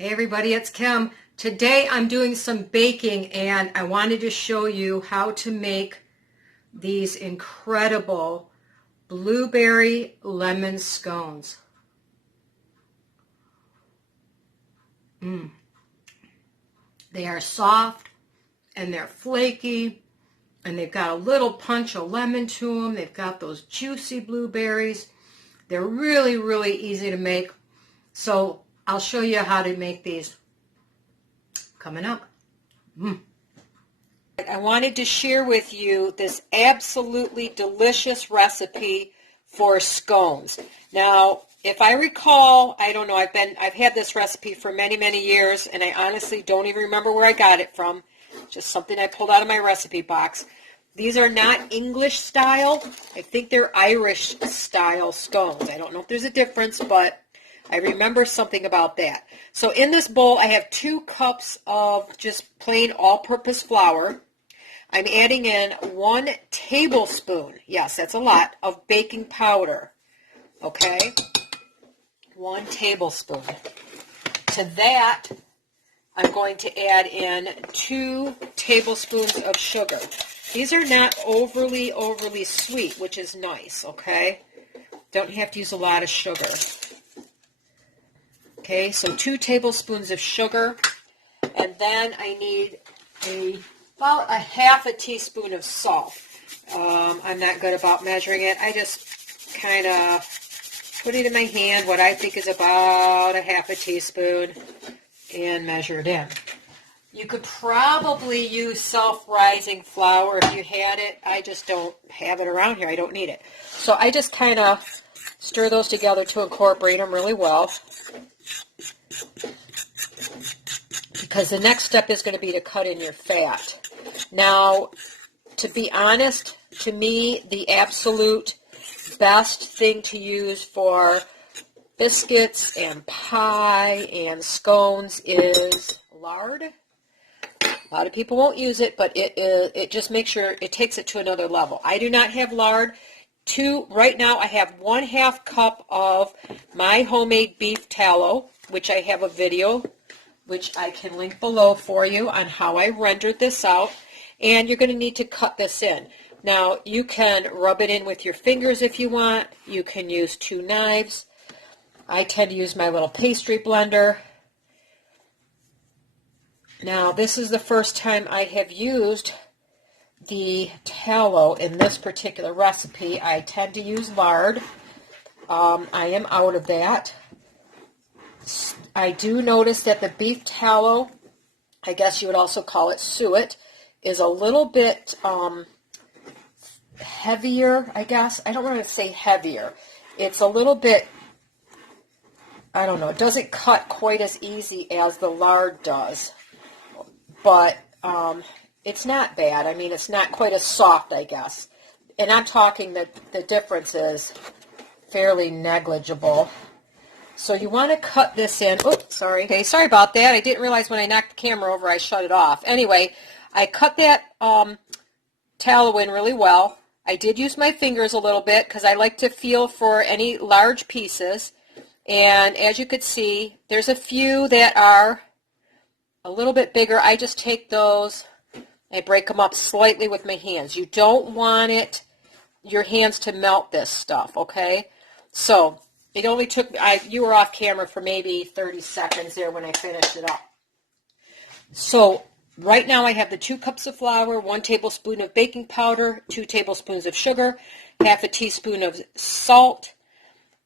Hey everybody, it's Kim. Today I'm doing some baking and I wanted to show you how to make these incredible blueberry lemon scones. They are soft and they're flaky and they've got a little punch of lemon to them. They've got those juicy blueberries. They're really, really easy to make. So I'll show you how to make these coming up. I wanted to share with you this absolutely delicious recipe for scones. Now, if I recall, I don't know, I've had this recipe for many, many years, and I honestly don't even remember where I got it from. Just something I pulled out of my recipe box. These are not English style. I think they're Irish style scones. I don't know if there's a difference, but I remember something about that. So in this bowl, I have 2 cups of just plain all-purpose flour. I'm adding in 1 tablespoon, yes, that's a lot, of baking powder, okay? 1 tablespoon. To that, I'm going to add in 2 tablespoons of sugar. These are not overly sweet, which is nice, okay? Don't have to use a lot of sugar. Okay, so 2 tablespoons of sugar, and then I need about a half a teaspoon of salt. I'm not good about measuring it. I just kind of put it in my hand, what I think is about a half a teaspoon, and measure it in. You could probably use self-rising flour if you had it. I just don't have it around here. I don't need it. So I just kind of stir those together to incorporate them really well. Because the next step is going to be to cut in your fat. Now, to be honest, to me, the absolute best thing to use for biscuits and pie and scones is lard. A lot of people won't use it, but it just makes sure it takes it to another level. I do not have lard. Right now I have 1/2 cup of my homemade beef tallow, which I have a video which I can link below for you on how I rendered this out. And you're going to need to cut this in. Now, you can rub it in with your fingers if you want. You can use 2 knives. I tend to use my little pastry blender. Now, this is the first time I have used the tallow in this particular recipe. I tend to use lard. I am out of that. I do notice that the beef tallow, I guess you would also call it suet, is a little bit heavier, I guess. I don't want to say heavier. It's a little bit, I don't know, it doesn't cut quite as easy as the lard does. But it's not bad. I mean, it's not quite as soft, I guess. And I'm talking that the difference is fairly negligible. So you want to cut this in. Oops, sorry. Okay, sorry about that. I didn't realize when I knocked the camera over, I shut it off. Anyway, I cut that tallow in really well. I did use my fingers a little bit because I like to feel for any large pieces. And as you could see, there's a few that are a little bit bigger. I just take those, I break them up slightly with my hands. You don't want your hands to melt this stuff, okay? So it only took, you were off camera for maybe 30 seconds there when I finished it up. So right now I have the 2 cups of flour, 1 tablespoon of baking powder, 2 tablespoons of sugar, half a teaspoon of salt,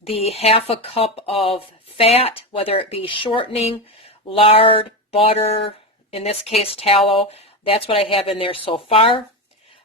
the half a cup of fat, whether it be shortening, lard, butter, in this case tallow. That's what I have in there so far.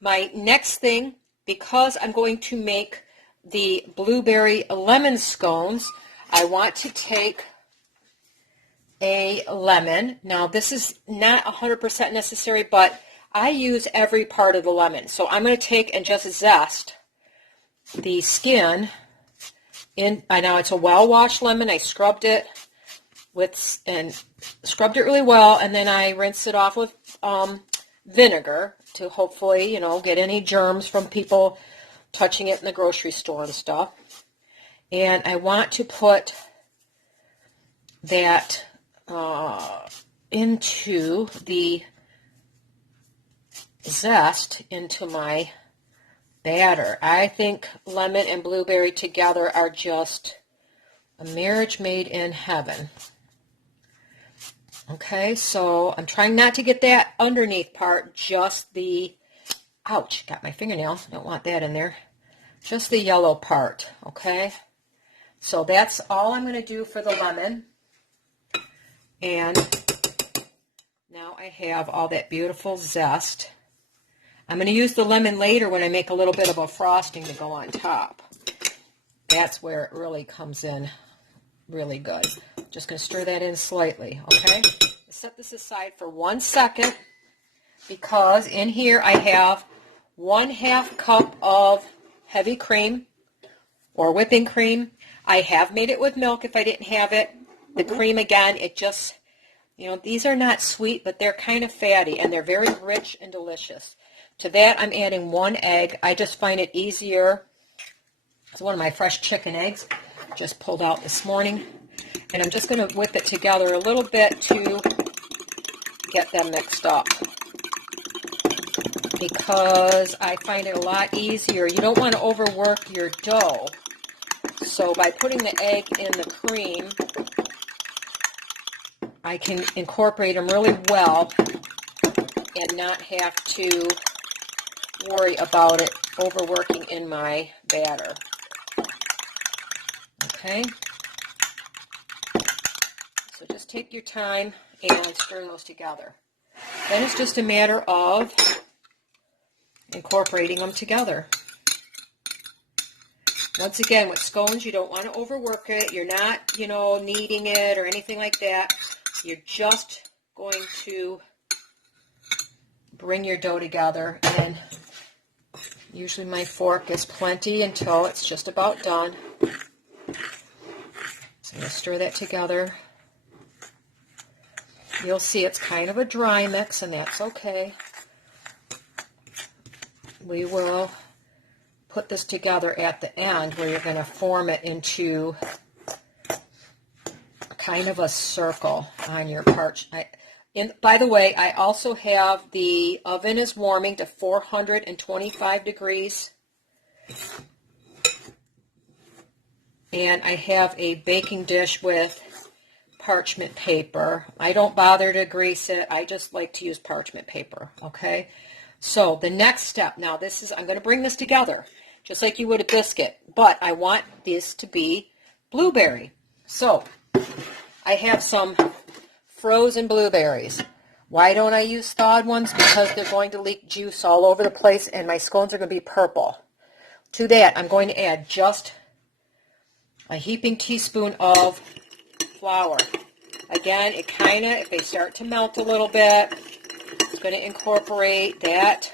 My next thing, because I'm going to make the blueberry lemon scones, I want to take a lemon. Now, this is not 100% necessary, but I use every part of the lemon. So I'm going to take and just zest the skin in. I know it's a well-washed lemon. I scrubbed it scrubbed it really well, and then I rinse it off with vinegar to hopefully, get any germs from people touching it in the grocery store and stuff. And I want to put that into the zest into my batter. I think lemon and blueberry together are just a marriage made in heaven. Okay, so I'm trying not to get that underneath part, just the, ouch, got my fingernail, don't want that in there, just the yellow part, okay? So that's all I'm going to do for the lemon. And now I have all that beautiful zest. I'm going to use the lemon later when I make a little bit of a frosting to go on top. That's where it really comes in really good. Just going to stir that in slightly, okay? Set this aside for 1 second because in here I have 1/2 cup of heavy cream or whipping cream. I have made it with milk if I didn't have it. The cream, again, it just, you know, these are not sweet, but they're kind of fatty and they're very rich and delicious. To that, I'm adding 1 egg. I just find it easier. It's one of my fresh chicken eggs, just pulled out this morning. And I'm just going to whip it together a little bit to get them mixed up, because I find it a lot easier. You don't want to overwork your dough. So by putting the egg in the cream, I can incorporate them really well and not have to worry about it overworking in my batter. Okay? So just take your time and stir those together. Then it's just a matter of incorporating them together. Once again, with scones, you don't want to overwork it. You're not, you know, kneading it or anything like that. You're just going to bring your dough together, and usually my fork is plenty until it's just about done. So I'm going to stir that together. You'll see it's kind of a dry mix, and that's okay. We will put this together at the end where you're going to form it into kind of a circle on your parchment. By the way, I also have the oven is warming to 425 degrees. And I have a baking dish with parchment paper. I don't bother to grease it. I just like to use parchment paper, okay? So the next step, now this is, I'm going to bring this together just like you would a biscuit, but I want this to be blueberry. So I have some frozen blueberries. Why don't I use thawed ones? Because they're going to leak juice all over the place and my scones are going to be purple. To that, I'm going to add just a heaping teaspoon of flour. Again, it kind of, if they start to melt a little bit, it's going to incorporate that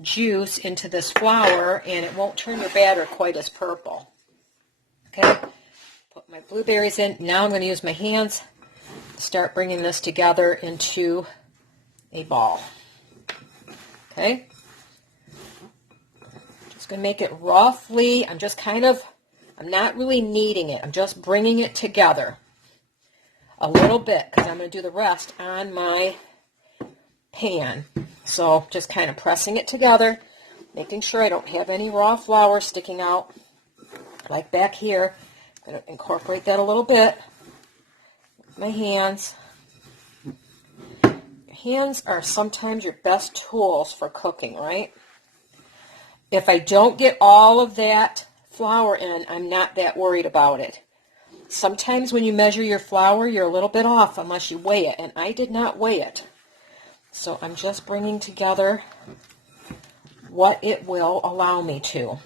juice into this flour and it won't turn your batter quite as purple. Okay, put my blueberries in. Now I'm going to use my hands to start bringing this together into a ball. Okay, just going to make it roughly, I'm not really kneading it. I'm just bringing it together a little bit because I'm going to do the rest on my pan. So just kind of pressing it together, making sure I don't have any raw flour sticking out. Like back here, I'm going to incorporate that a little bit with my hands. Your hands are sometimes your best tools for cooking, right? If I don't get all of that flour in, I'm not that worried about it. Sometimes when you measure your flour, you're a little bit off unless you weigh it, and I did not weigh it. So I'm just bringing together what it will allow me to.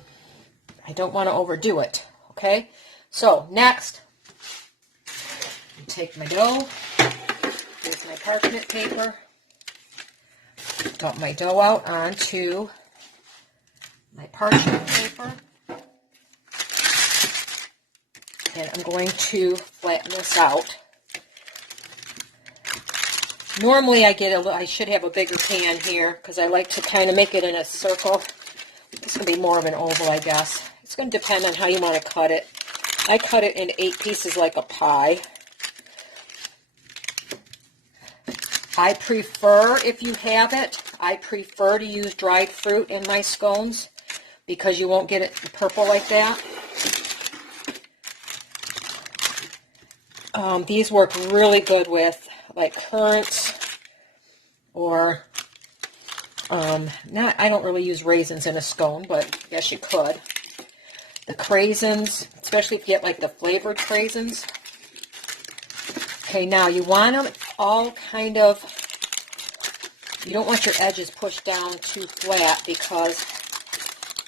I don't want to overdo it, okay? So next, take my dough, here's my parchment paper, dump my dough out onto my parchment paper, and I'm going to flatten this out. Normally I should have a bigger pan here because I like to kind of make it in a circle. It's going to be more of an oval, I guess. It's going to depend on how you want to cut it. I cut it in 8 pieces like a pie. I prefer, if you have it, I prefer to use dried fruit in my scones because you won't get it purple like that. These work really good with like currants or I don't really use raisins in a scone, but I guess you could. The craisins, especially if you get like the flavored craisins. Okay, now you want them all kind of, you don't want your edges pushed down too flat because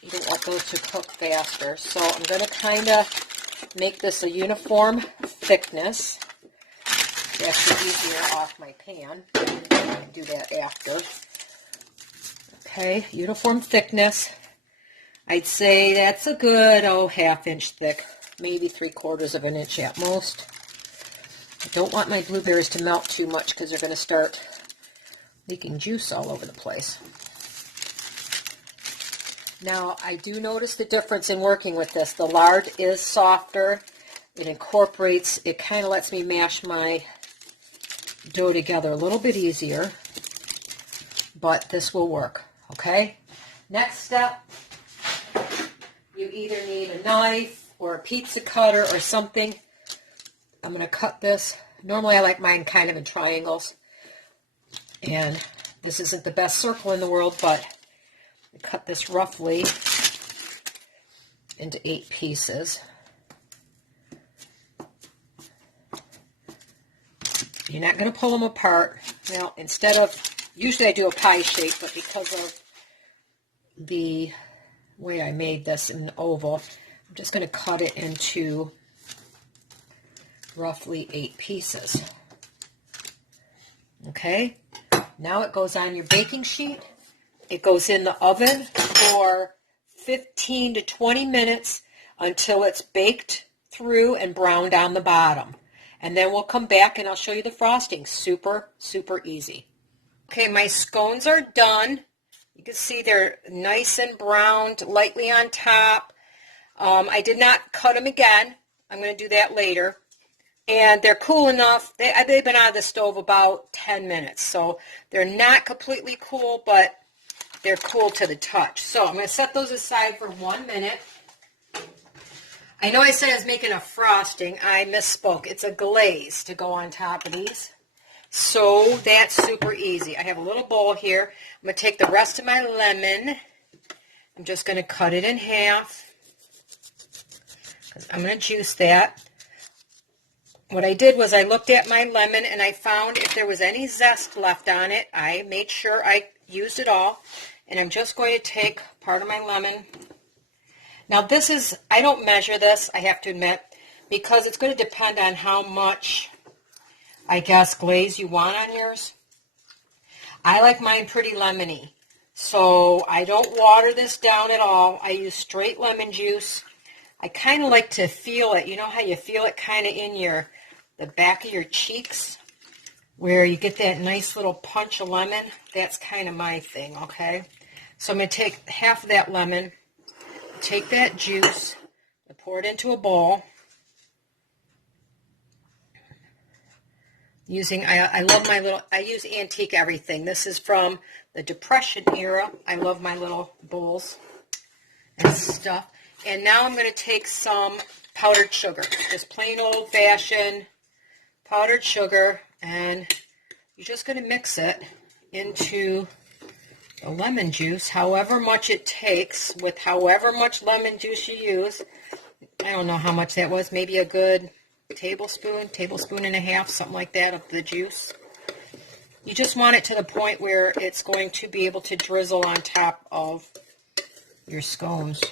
you don't want those to cook faster. So I'm going to kind of make this a uniform thickness. That's easier off my pan. I can do that after. Okay, uniform thickness. I'd say that's a good, half-inch thick, maybe 3/4 of an inch at most. I don't want my blueberries to melt too much because they're going to start leaking juice all over the place. Now, I do notice the difference in working with this. The lard is softer. It incorporates, it kind of lets me mash my dough together a little bit easier, but this will work, okay? Next step, you either need a knife or a pizza cutter or something. I'm going to cut this. Normally I like mine kind of in triangles, and this isn't the best circle in the world, but I cut this roughly into 8 pieces. You're not going to pull them apart. Now, instead of, usually I do a pie shape, but because of the way I made this in an oval, I'm just going to cut it into roughly 8 pieces. Okay, now it goes on your baking sheet. It goes in the oven for 15 to 20 minutes until it's baked through and browned on the bottom. And then we'll come back and I'll show you the frosting. Super, super easy. Okay, my scones are done. You can see they're nice and browned, lightly on top. I did not cut them again. I'm going to do that later. And they're cool enough. They've been out of the stove about 10 minutes. So they're not completely cool, but they're cool to the touch. So I'm going to set those aside for 1 minute. I know I said I was making a frosting. I misspoke. It's a glaze to go on top of these. So that's super easy. I have a little bowl here. I'm going to take the rest of my lemon. I'm just going to cut it in half. I'm going to juice that. What I did was I looked at my lemon and I found if there was any zest left on it, I made sure I used it all. And I'm just going to take part of my lemon. Now this is, I don't measure this, I have to admit, because it's going to depend on how much, I guess, glaze you want on yours. I like mine pretty lemony, so I don't water this down at all. I use straight lemon juice. I kind of like to feel it. You know how you feel it kind of in the back of your cheeks, where you get that nice little punch of lemon? That's kind of my thing, okay? So I'm going to take half of that lemon, take that juice, and pour it into a bowl. I love my little, I use antique everything. This is from the Depression era. I love my little bowls and stuff. And now I'm going to take some powdered sugar, just plain old-fashioned powdered sugar, and you're just going to mix it into the lemon juice, however much it takes, with however much lemon juice you use. I don't know how much that was, maybe a good tablespoon and a half, something like that, of the juice. You just want it to the point where it's going to be able to drizzle on top of your scones.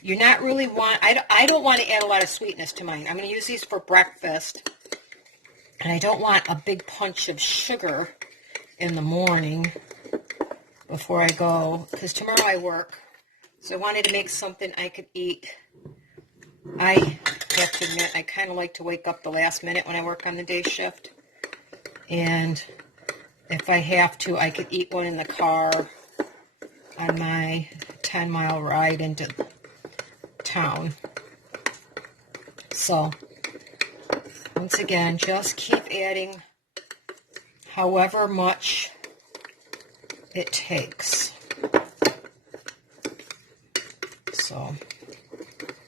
You're not really I don't want to add a lot of sweetness to mine. I'm going to use these for breakfast, and I don't want a big punch of sugar in the morning before I go, because tomorrow I work. So I wanted to make something I could eat. I have to admit, I kind of like to wake up the last minute when I work on the day shift. And if I have to, I could eat one in the car on my 10-mile ride into town. So, once again, just keep adding however much it takes. So,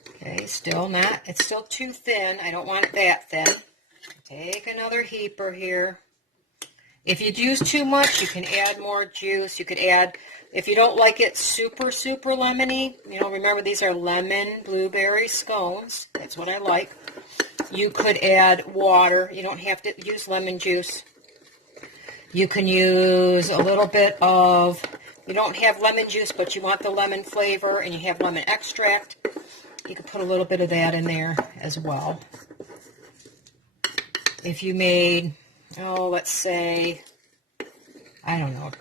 okay, still not, it's still too thin. I don't want it that thin. Take another heaper here. If you use too much, you can add more juice. You could add, if you don't like it super, super lemony, you know, remember these are lemon blueberry scones. That's what I like. You could add water. You don't have to use lemon juice. You can use a little bit of, you don't have lemon juice, but you want the lemon flavor and you have lemon extract. You could put a little bit of that in there as well. If you made, oh, let's say, I don't know,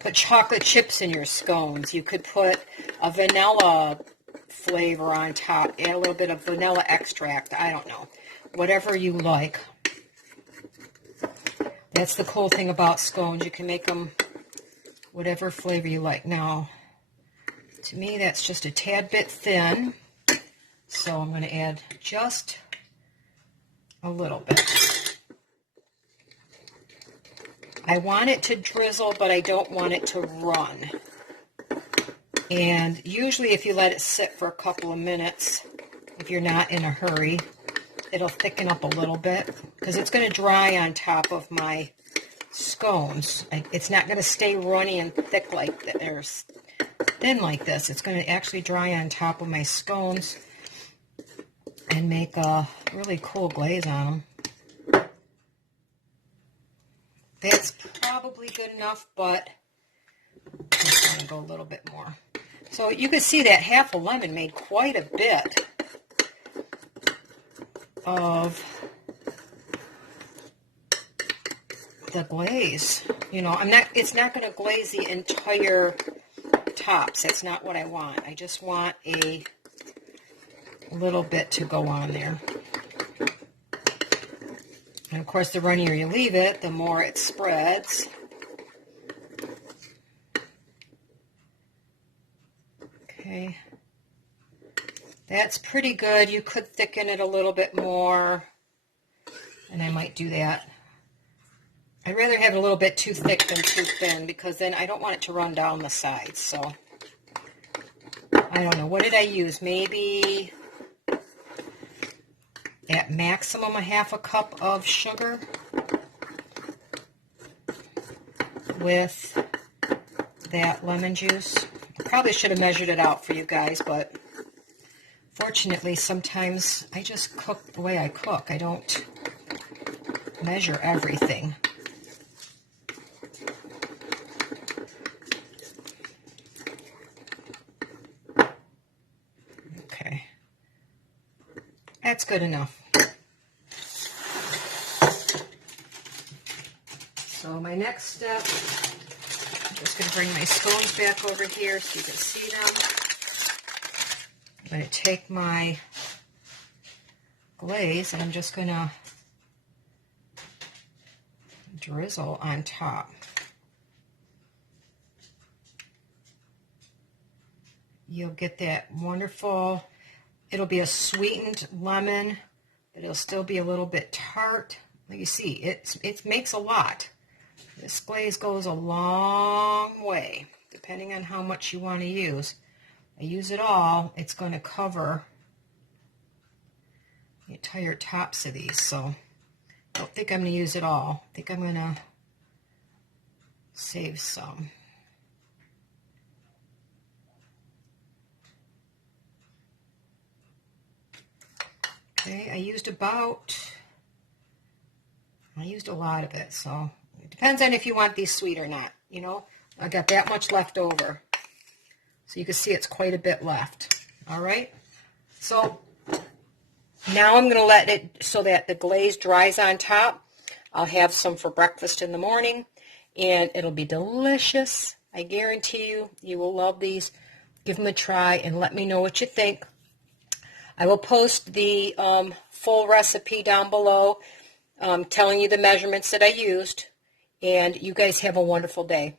put chocolate chips in your scones. You could put a vanilla flavor on top, add a little bit of vanilla extract. I don't know, whatever you like. That's the cool thing about scones. You can make them whatever flavor you like. Now, to me, that's just a tad bit thin, so I'm going to add just a little bit. I want it to drizzle, but I don't want it to run. And usually if you let it sit for a couple of minutes, if you're not in a hurry, it'll thicken up a little bit because it's going to dry on top of my scones. It's not going to stay runny and thick like that, or thin like this. It's going to actually dry on top of my scones and make a really cool glaze on them. That's probably good enough, but I'm just going to go a little bit more. So you can see that half a lemon made quite a bit of the glaze. You know, it's not going to glaze the entire tops. That's not what I want. I just want a little bit to go on there. And of course, the runnier you leave it, the more it spreads. Okay. That's pretty good. You could thicken it a little bit more, and I might do that. I'd rather have it a little bit too thick than too thin, because then I don't want it to run down the sides. So, I don't know. What did I use? Maybe at maximum a half a cup of sugar with that lemon juice. I probably should have measured it out for you guys, but fortunately sometimes I just cook the way I cook. I don't measure everything. Okay, that's good enough. So my next step, I'm just going to bring my scones back over here so you can see them. I'm going to take my glaze and I'm just going to drizzle on top. You'll get that wonderful, it'll be a sweetened lemon, but it'll still be a little bit tart. Like you see, it makes a lot. This glaze goes a long way, depending on how much you want to use. I use it all, it's going to cover the entire tops of these, so I don't think I'm going to use it all. I think I'm going to save some. Okay, I used a lot of it, so it depends on if you want these sweet or not. You know, I got that much left over. So you can see it's quite a bit left. All right, so now I'm going to let it so that the glaze dries on top. I'll have some for breakfast in the morning, and it'll be delicious. I guarantee you, you will love these. Give them a try and let me know what you think. I will post the full recipe down below, telling you the measurements that I used, and you guys have a wonderful day.